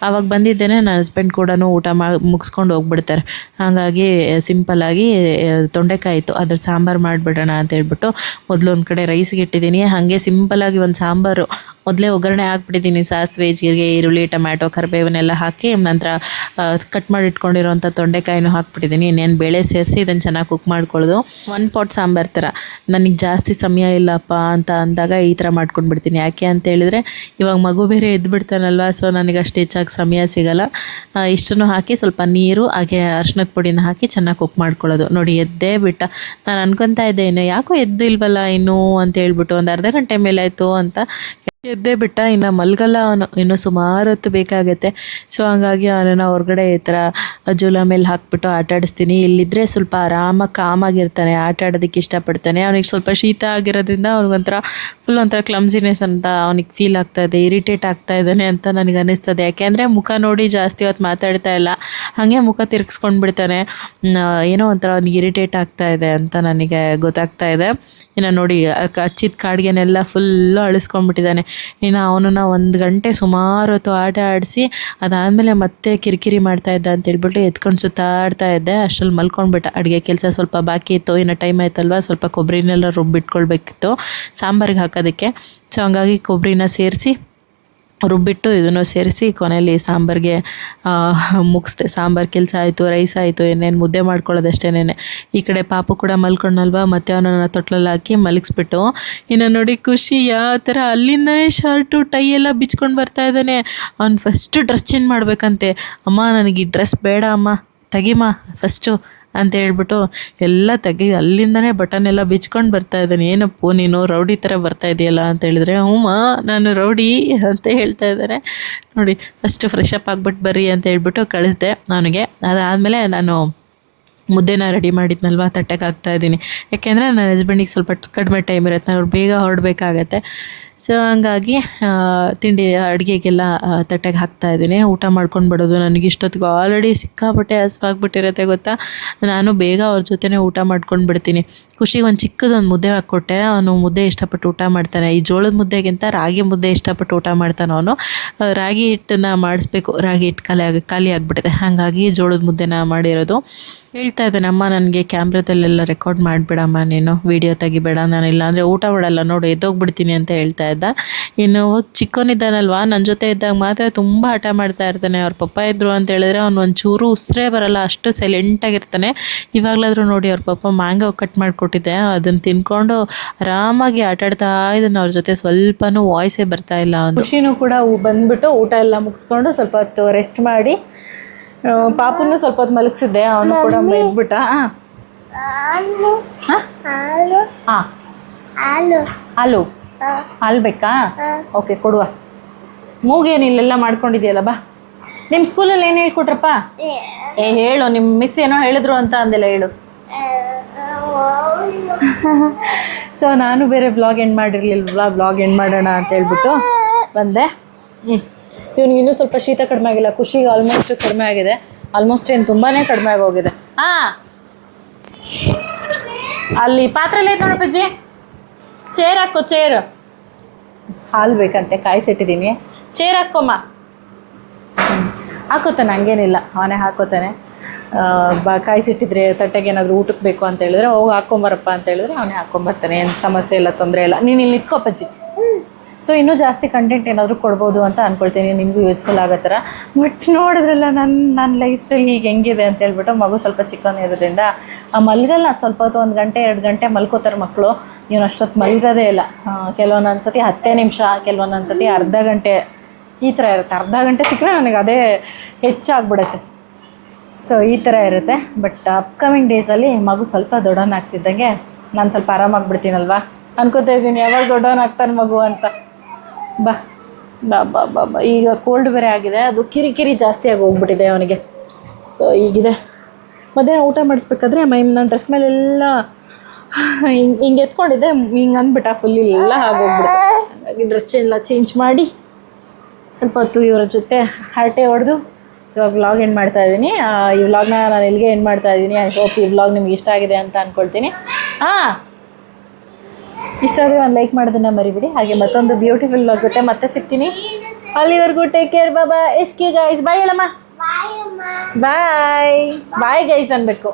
ಆವಾಗ ಬಂದಿದ್ದೇನೆ ನನ್ನ ಹಸ್ಬೆಂಡ್ ಕೂಡ ಊಟ ಮುಗಿಸ್ಕೊಂಡು ಹೋಗ್ಬಿಡ್ತಾರೆ. ಹಾಗಾಗಿ ಸಿಂಪಲ್ಲಾಗಿ ತೊಂಡೆಕಾಯಿ ಇತ್ತು, ಅದ್ರ ಸಾಂಬಾರು ಮಾಡಿಬಿಡೋಣ ಅಂತ ಹೇಳ್ಬಿಟ್ಟು ಮೊದಲು ಒಂದು ಕಡೆ ರೈಸ್ಗೆ ಇಟ್ಟಿದ್ದೀನಿ. ಹಾಗೆ ಸಿಂಪಲ್ಲಾಗಿ ಒಂದು ಸಾಂಬಾರು ಮೊದಲೇ ಒಗ್ಗರಣೆ ಹಾಕ್ಬಿಟ್ಟಿದ್ದೀನಿ. ಸಾಸಿವೆ, ಜೀರಿಗೆ, ಈರುಳ್ಳಿ, ಟೊಮ್ಯಾಟೊ, ಕರಿಬೇವನ್ನೆಲ್ಲ ಹಾಕಿ ನಂತರ ಕಟ್ ಮಾಡಿ ಇಟ್ಕೊಂಡಿರೋಂಥ ತೊಂಡೆಕಾಯಿನೂ ಹಾಕ್ಬಿಟ್ಟಿದ್ದೀನಿ. ಇನ್ನೇನು ಬೇಳೆ ಸೇರಿಸಿ ಇದನ್ನು ಚೆನ್ನಾಗಿ ಕುಕ್ ಮಾಡ್ಕೊಳ್ಳೋದು. 1 ಪಾಟ್ ಸಾಂಬಾರು ಥರ. ನನಗೆ ಜಾಸ್ತಿ ಸಮಯ ಇಲ್ಲಪ್ಪ ಅಂತ ಅಂದಾಗ ಈ ಥರ ಮಾಡ್ಕೊಂಡ್ಬಿಡ್ತೀನಿ. ಯಾಕೆ ಅಂತ ಹೇಳಿದರೆ ಇವಾಗ ಮಗು ಬೇರೆ ಎದ್ದುಬಿಡ್ತಾನಲ್ವ, ಸೊ ನನಗೆ ಅಷ್ಟು ಹೆಚ್ಚಾಗಿ ಸಮಯ ಸಿಗೋಲ್ಲ. ಇಷ್ಟನ್ನು ಹಾಕಿ ಸ್ವಲ್ಪ ನೀರು ಹಾಗೆ ಅರ್ಶಿನದ ಪುಡಿನ ಹಾಕಿ ಚೆನ್ನಾಗಿ ಕುಕ್ ಮಾಡ್ಕೊಳ್ಳೋದು. ನೋಡಿ ಎದ್ದೇ ಬಿಟ್ಟ. ನಾನು ಅನ್ಕೊತಾ ಇದ್ದೆ ಇನ್ನು ಯಾಕೋ ಎದ್ದು ಇಲ್ವಲ್ಲ ಇನ್ನೂ ಅಂತ ಹೇಳ್ಬಿಟ್ಟು, ಒಂದು ಅರ್ಧ ಗಂಟೆ ಮೇಲೆ ಆಯಿತು ಅಂತ ಎದ್ದೇ ಬಿಟ್ಟ. ಇನ್ನು ಮಲ್ಗಲ್ಲ ಅವನು, ಇನ್ನೂ ಸುಮಾರು ಹೊತ್ತು ಬೇಕಾಗತ್ತೆ. ಸೊ ಹಾಗಾಗಿ ಅವನನ್ನು ಹೊರಗಡೆ ಈ ಥರ ಜೂಲ ಮೇಲೆ ಹಾಕ್ಬಿಟ್ಟು ಆಟ ಆಡಿಸ್ತೀನಿ. ಇಲ್ಲಿದ್ದರೆ ಸ್ವಲ್ಪ ಆರಾಮಾಗಿ ಕಾಮಾಗಿರ್ತಾನೆ, ಆಟ ಆಡೋದಕ್ಕೆ ಇಷ್ಟಪಡ್ತಾನೆ. ಅವನಿಗೆ ಸ್ವಲ್ಪ ಶೀತ ಆಗಿರೋದ್ರಿಂದ ಅವ್ನಿಗೊಂಥರ ಫುಲ್ ಒಂಥರ ಕ್ಲಮ್ಸಿನೆಸ್ ಅಂತ ಅವನಿಗೆ ಫೀಲ್ ಆಗ್ತಾಯಿದೆ, ಇರಿಟೇಟ್ ಆಗ್ತಾ ಇದ್ದಾನೆ ಅಂತ ನನಗೆ ಅನ್ನಿಸ್ತದೆ. ಯಾಕೆಂದರೆ ಮುಖ ನೋಡಿ ಜಾಸ್ತಿ ಹೊತ್ತು ಮಾತಾಡ್ತಾ ಇಲ್ಲ, ಹಾಗೆ ಮುಖ ತಿರ್ಗಿಸ್ಕೊಂಡು ಬಿಡ್ತಾನೆ. ಏನೋ ಒಂಥರ ಅವ್ನಿಗೆ ಇರಿಟೇಟ್ ಆಗ್ತಾ ಇದೆ ಅಂತ ನನಗೆ ಗೊತ್ತಾಗ್ತಾ ಇದೆ. ಇನ್ನು ನೋಡಿ ಹಚ್ಚಿದ ಕಾಡಿಗೆನೆಲ್ಲ ಫುಲ್ಲು ಅಳಿಸ್ಕೊಂಡ್ಬಿಟ್ಟಿದ್ದಾನೆ. ಇನ್ನು ಅವನನ್ನು 1 ಗಂಟೆ ಸುಮಾರು ಹೊತ್ತು ಆಟ ಆಡಿಸಿ ಅದಾದಮೇಲೆ ಮತ್ತೆ ಕಿರಿಕಿರಿ ಮಾಡ್ತಾಯಿದ್ದ ಅಂತೇಳ್ಬಿಟ್ಟು ಎತ್ಕೊಂಡು ಸುತ್ತಾಡ್ತಾ ಇದ್ದೆ. ಅಷ್ಟರಲ್ಲಿ ಮಲ್ಕೊಂಡ್ಬಿಟ್ಟ. ಅಡುಗೆ ಕೆಲಸ ಸ್ವಲ್ಪ ಬಾಕಿ ಇತ್ತು, ಇನ್ನು ಟೈಮ್ ಆಯ್ತಲ್ವ, ಸ್ವಲ್ಪ ಕೊಬ್ಬರಿನೆಲ್ಲ ರುಬ್ಬಿಟ್ಕೊಳ್ಬೇಕಿತ್ತು ಸಾಂಬಾರಿಗೆ ಹಾಕೋದಕ್ಕೆ. ಸೊ ಹಂಗಾಗಿ ಕೊಬ್ಬರಿನ ಸೇರಿಸಿ ರುಬ್ಬಿಟ್ಟು ಇದನ್ನು ಸೇರಿಸಿ ಕೊನೆಯಲ್ಲಿ ಸಾಂಬಾರಿಗೆ ಮುಗಿಸ್ದೆ. ಸಾಂಬಾರು ಕೆಲಸ ಆಯಿತು, ರೈಸ್ ಆಯಿತು, ಏನೇನು ಮುದ್ದೆ ಮಾಡ್ಕೊಳ್ಳೋದಷ್ಟೇನೆ. ಈ ಕಡೆ ಪಾಪು ಕೂಡ ಮಲ್ಕೊಂಡಲ್ವ, ಮತ್ತೆ ಅವನನ್ನು ತೊಟ್ಲಲ್ಲಿ ಹಾಕಿ ಮಲಗಿಸ್ಬಿಟ್ಟು ಇನ್ನು ನೋಡಿ ಖುಷಿ ಯಾವ ಥರ ಅಲ್ಲಿಂದನೇ ಶರ್ಟು ಟೈ ಎಲ್ಲ ಬಿಚ್ಕೊಂಡು ಬರ್ತಾ ಇದ್ದಾನೆ. ಅವ್ನು ಫಸ್ಟು ಡ್ರೆಸ್ ಚೇಂಜ್ ಮಾಡಬೇಕಂತೆ. ಅಮ್ಮ ನನಗೆ ಈ ಡ್ರೆಸ್ ಬೇಡ ಅಮ್ಮ, ತೆಗಿಮ್ಮ ಫಸ್ಟು ಅಂತ ಹೇಳ್ಬಿಟ್ಟು ಎಲ್ಲ ಅಲ್ಲಿಂದನೇ ಬಟನ್ನೆಲ್ಲ ಬಿಚ್ಕೊಂಡು ಬರ್ತಾ ಇದ್ದಾನೆ. ಏನಪ್ಪು ನೀನು ರೌಡಿ ಥರ ಬರ್ತಾ ಇದೆಯಲ್ಲ ಅಂತ ಹೇಳಿದ್ರೆ, ಹ್ಞೂ ನಾನು ರೌಡಿ ಅಂತ ಹೇಳ್ತಾ ಇದ್ದಾನೆ. ನೋಡಿ ಫಸ್ಟ್ ಫ್ರೆಶ್ ಅಪ್ ಆಗಿಬಿಟ್ಟು ಬರ್ರಿ ಅಂತ ಹೇಳ್ಬಿಟ್ಟು ಕಳಿಸ್ದೆ ಅವನಿಗೆ. ಅದಾದಮೇಲೆ ನಾನು ಮುದ್ದೆನ ರೆಡಿ ಮಾಡಿದ್ನಲ್ವ ತಟ್ಟೆಗೆ ಹಾಕ್ತಾಯಿದ್ದೀನಿ. ಯಾಕೆಂದರೆ ನನ್ನ ಹಸ್ಬೆಂಡಿಗೆ ಸ್ವಲ್ಪ ಕಡಿಮೆ ಟೈಮ್ ಇರುತ್ತೆ, ಅವ್ರು ಬೇಗ ಹೊರಡಬೇಕಾಗತ್ತೆ. ಸೊ ಹಂಗಾಗಿ ತಿಂಡಿ ಅಡುಗೆಗೆಲ್ಲ ತಟ್ಟೆಗೆ ಹಾಕ್ತಾಯಿದ್ದೀನಿ. ಊಟ ಮಾಡ್ಕೊಂಡು ಬಿಡೋದು. ನನಗೆ ಇಷ್ಟೊತ್ತಿಗೆ ಆಲ್ರೆಡಿ ಸಿಕ್ಕಾಪಟ್ಟೆ ಹಸ್ವಾಗ್ಬಿಟ್ಟಿರುತ್ತೆ ಗೊತ್ತಾ. ನಾನು ಬೇಗ ಅವ್ರ ಜೊತೆನೇ ಊಟ ಮಾಡ್ಕೊಂಡು ಬಿಡ್ತೀನಿ. ಖುಷಿಗೆ ಒಂದು ಚಿಕ್ಕದೊಂದು ಮುದ್ದೆ ಹಾಕ್ಕೊಟ್ಟೆ. ಅವನು ಮುದ್ದೆ ಇಷ್ಟಪಟ್ಟು ಊಟ ಮಾಡ್ತಾನೆ. ಈ ಜೋಳದ ಮುದ್ದೆಗಿಂತ ರಾಗಿ ಮುದ್ದೆ ಇಷ್ಟಪಟ್ಟು ಊಟ ಮಾಡ್ತಾನೆ ಅವನು. ರಾಗಿ ಹಿಟ್ಟನ್ನು ಮಾಡಿಸ್ಬೇಕು, ರಾಗಿ ಹಿಟ್ಟು ಖಾಲಿ ಆಗಿಬಿಟ್ಟಿದೆ, ಹಾಗಾಗಿ ಜೋಳದ ಮುದ್ದೆನ ಮಾಡಿರೋದು. ಹೇಳ್ತಾ ಇದ್ದಾನೆ, ಅಮ್ಮ ನನಗೆ ಕ್ಯಾಮ್ರಾದಲ್ಲೆಲ್ಲ ರೆಕಾರ್ಡ್ ಮಾಡಿಬಿಡಮ್ಮ, ನೀನು ವೀಡಿಯೋ ತೆಗಿಬೇಡ, ನಾನಿಲ್ಲ ಅಂದರೆ ಊಟ ಮಾಡಲ್ಲ ನೋಡು, ಎದ್ದೋಗ್ಬಿಡ್ತೀನಿ ಅಂತ ಹೇಳ್ತಾ ಇದ್ದ. ಇನ್ನು ಚಿಕ್ಕವನಿದ್ದಾನಲ್ವ, ನನ್ನ ಜೊತೆ ಇದ್ದಾಗ ಮಾತ್ರ ತುಂಬ ಹಠ ಮಾಡ್ತಾ ಇರ್ತಾನೆ. ಅವ್ರ ಪಪ್ಪ ಇದ್ದರು ಅಂತ ಹೇಳಿದ್ರೆ ಅವ್ನು ಒಂಚೂರು ಉಸಿರೇ ಬರಲ್ಲ, ಅಷ್ಟು ಸೈಲೆಂಟಾಗಿರ್ತಾನೆ. ಇವಾಗಲಾದರೂ ನೋಡಿ ಅವ್ರ ಪಪ್ಪ ಮ್ಯಾಂಗೋ ಕಟ್ ಮಾಡಿಕೊಟ್ಟಿದ್ದೆ, ಅದನ್ನು ತಿನ್ಕೊಂಡು ಆರಾಮಾಗಿ ಆಟಾಡ್ತಾ ಇದ್ದಾನೆ. ಅವ್ರ ಜೊತೆ ಸ್ವಲ್ಪನೂ ವಾಯ್ಸೇ ಬರ್ತಾ ಇಲ್ಲ. ಒಂದು ಖುಷಿನೂ ಕೂಡ ಬಂದುಬಿಟ್ಟು ಊಟ ಎಲ್ಲ ಮುಗಿಸ್ಕೊಂಡು ಸ್ವಲ್ಪ ಹೊತ್ತು ರೆಸ್ಟ್ ಮಾಡಿ, ಪಾಪುನು ಸ್ವಲ್ಪ ಹೊತ್ತು ಮಲಗಿಸಿದ್ದೆ, ಅವನು ಕೂಡ ಎದ್ಬಿಟ್ಟ. ಹಾಲು ಹಾಲು ಬೇಕಾ? ಓಕೆ ಕೊಡುವ. ಮೂಗೇನಿಲ್ಲೆಲ್ಲ ಮಾಡ್ಕೊಂಡಿದ್ಯಲ್ಲ, ಬಾ. ನಿಮ್ಮ ಸ್ಕೂಲಲ್ಲಿ ಏನು ಹೇಳ್ಕೊಟ್ರಪ್ಪ? ಹೇಳು, ನಿಮ್ಮ ಮಿಸ್ ಏನೋ ಹೇಳಿದ್ರು ಅಂತ ಅಂದೆಲ್ಲ ಹೇಳು. ಸೊ ನಾನು ಬೇರೆ ಬ್ಲಾಗ್ ಎಂಡ್ ಮಾಡಿರಲಿಲ್ವ, ಬ್ಲಾಗ್ ಎಂಡ್ ಮಾಡೋಣ ಅಂತ ಹೇಳ್ಬಿಟ್ಟು ಬಂದೆ. ಇವನಿಗೆ ಇನ್ನೂ ಸ್ವಲ್ಪ ಶೀತ ಕಡಿಮೆ ಆಗಿಲ್ಲ. ಖುಷಿಗೆ ಆಲ್ಮೋಸ್ಟ್ ಕಡಿಮೆ ಆಗಿದೆ, ಆಲ್ಮೋಸ್ಟ್ ಏನು ತುಂಬಾ ಕಡಿಮೆ ಆಗೋಗಿದೆ. ಅಲ್ಲಿ ಪಾತ್ರೆಲ್ಲ ಐತೆ ನೋಡಪ್ಪಜ್ಜಿ, ಚೇರ್ ಹಾಕೋ, ಚೇರ್. ಹಾಲು ಬೇಕಂತೆ, ಕಾಯಿಸಿಟ್ಟಿದ್ದೀನಿ, ಚೇರ್ ಹಾಕ್ಕೊಮ್ಮ. ಹಾಕೋತಾನೆ, ಹಂಗೇನಿಲ್ಲ, ಅವನೇ ಹಾಕೋತಾನೆ. ಕಾಯಿಸಿಟ್ಟಿದ್ರೆ ತಟ್ಟೆಗೆ ಏನಾದರೂ ಊಟಕ್ಕೆ ಬೇಕು ಅಂತ ಹೇಳಿದ್ರೆ ಹೋಗಿ ಹಾಕ್ಕೊಂಬರಪ್ಪ ಅಂತ ಹೇಳಿದ್ರೆ ಅವನೇ ಹಾಕ್ಕೊಂಬರ್ತಾನೆ. ಏನು ಸಮಸ್ಯೆ ಇಲ್ಲ, ತೊಂದರೆ ಇಲ್ಲ. ನೀನು ಇಲ್ಲಿ ನಿಂತ್ಕೊಪ್ಪಜ್ಜಿ. ಸೊ ಇನ್ನೂ ಜಾಸ್ತಿ ಕಂಟೆಂಟ್ ಏನಾದರೂ ಕೊಡ್ಬೋದು ಅಂತ ಅಂದ್ಕೊಳ್ತೀನಿ, ನಿಮಗೂ ಯೂಸ್ಫುಲ್ ಆಗೋ ಥರ. ಬಟ್ ನೋಡಿದ್ರಲ್ಲ ನನ್ನ ಲೈಫ್ ಸ್ಟೈಲ್ ಈಗ ಹೆಂಗಿದೆ ಅಂತ ಹೇಳ್ಬಿಟ್ಟು, ಮಗು ಸ್ವಲ್ಪ ಚಿಕ್ಕವನು ಇರೋದ್ರಿಂದ ಮಲ್ಗಲ್ಲ. ಸ್ವಲ್ಪ ಹೊತ್ತು 1 ಗಂಟೆ 2 ಗಂಟೆ ಮಲ್ಕೋತಾರೆ ಮಕ್ಕಳು. ಇವನು ಅಷ್ಟೊತ್ತು ಮಲ್ಗೋದೇ ಇಲ್ಲ. ಕೆಲವೊಂದೊಂದು ಸತಿ 10 ನಿಮಿಷ, ಕೆಲವೊಂದೊಂದು ಸತಿ ಅರ್ಧ ಗಂಟೆ, ಈ ಥರ ಇರುತ್ತೆ. ಅರ್ಧ ಗಂಟೆ ಸಿಕ್ಕರೆ ನನಗೆ ಅದೇ ಹೆಚ್ಚಾಗ್ಬಿಡುತ್ತೆ. ಸೊ ಈ ಥರ ಇರುತ್ತೆ. ಬಟ್ ಅಪ್ಕಮಿಂಗ್ ಡೇಸಲ್ಲಿ ಮಗು ಸ್ವಲ್ಪ ದೊಡ್ಡವನಾಗ್ತಿದ್ದಂಗೆ ನಾನು ಸ್ವಲ್ಪ ಆರಾಮಾಗಿಬಿಡ್ತೀನಲ್ವ ಅನ್ಕೋತಾ ಇದ್ದೀನಿ, ಯಾವಾಗ ದೊಡ್ಡವನಾಗ್ತಾನೆ ಮಗು ಅಂತ. ಬಾ ಬಾ ಬಾ ಬಾ ಬಾ. ಈಗ ಕೋಲ್ಡ್ ಬೇರೆ ಆಗಿದೆ, ಅದು ಕಿರಿಕಿರಿ ಜಾಸ್ತಿ ಆಗಿ ಹೋಗ್ಬಿಟ್ಟಿದೆ ಅವನಿಗೆ. ಸೊ ಈಗಿದೆ. ಮಧ್ಯಾಹ್ನ ಊಟ ಮಾಡಿಸ್ಬೇಕಾದ್ರೆ ನನ್ನ ಡ್ರೆಸ್ ಮೇಲೆಲ್ಲ ಹಿಂಗೆ ಎತ್ಕೊಂಡಿದ್ದೆ, ಹಿಂಗೆ ಅಂದ್ಬಿಟ್ಟ ಫುಲ್ ಎಲ್ಲ ಆಗೋಗ್ಬಿಡುತ್ತೆ. ಹಾಗಾಗಿ ಡ್ರೆಸ್ ಎಲ್ಲ ಚೇಂಜ್ ಮಾಡಿ ಸ್ವಲ್ಪ ಹೊತ್ತು ಇವರ ಜೊತೆ ಹರಟೆ ಹೊಡೆದು ಇವಾಗ ವ್ಲಾಗ್ ಎಂಡ್ ಮಾಡ್ತಾಯಿದ್ದೀನಿ. ಈ ವ್ಲಾಗ್ನ ನಾನು ಎಲ್ಲಿಗೆ ಎಂಡ್ ಮಾಡ್ತಾಯಿದ್ದೀನಿ. ಐ ಹೋಪ್ ಈ ವ್ಲಾಗ್ ನಿಮ್ಗೆ ಇಷ್ಟ ಆಗಿದೆ ಅಂತ ಅಂದ್ಕೊಳ್ತೀನಿ. ಇಷ್ಟ ಆದರೆ ಒಂದು ಲೈಕ್ ಮಾಡೋದನ್ನು ಮರಿಬಿಡಿ. ಹಾಗೆ ಮತ್ತೊಂದು ಬ್ಯೂಟಿಫುಲ್ ವ್ಲಾಗ್ ಜೊತೆ ಮತ್ತೆ ಸಿಗ್ತೀನಿ. ಅಲ್ಲಿವರೆಗೂ ಟೇಕ್ ಕೇರ್, ಬಾಯ್. ಎಷ್ಕೆ ಗೈಸ್, ಬಾಯ್ ಹೇಳಮ್ಮ. ಬಾಯ್ ಬಾಯ್ ಗೈಸ್ ಅನ್ಬೇಕು.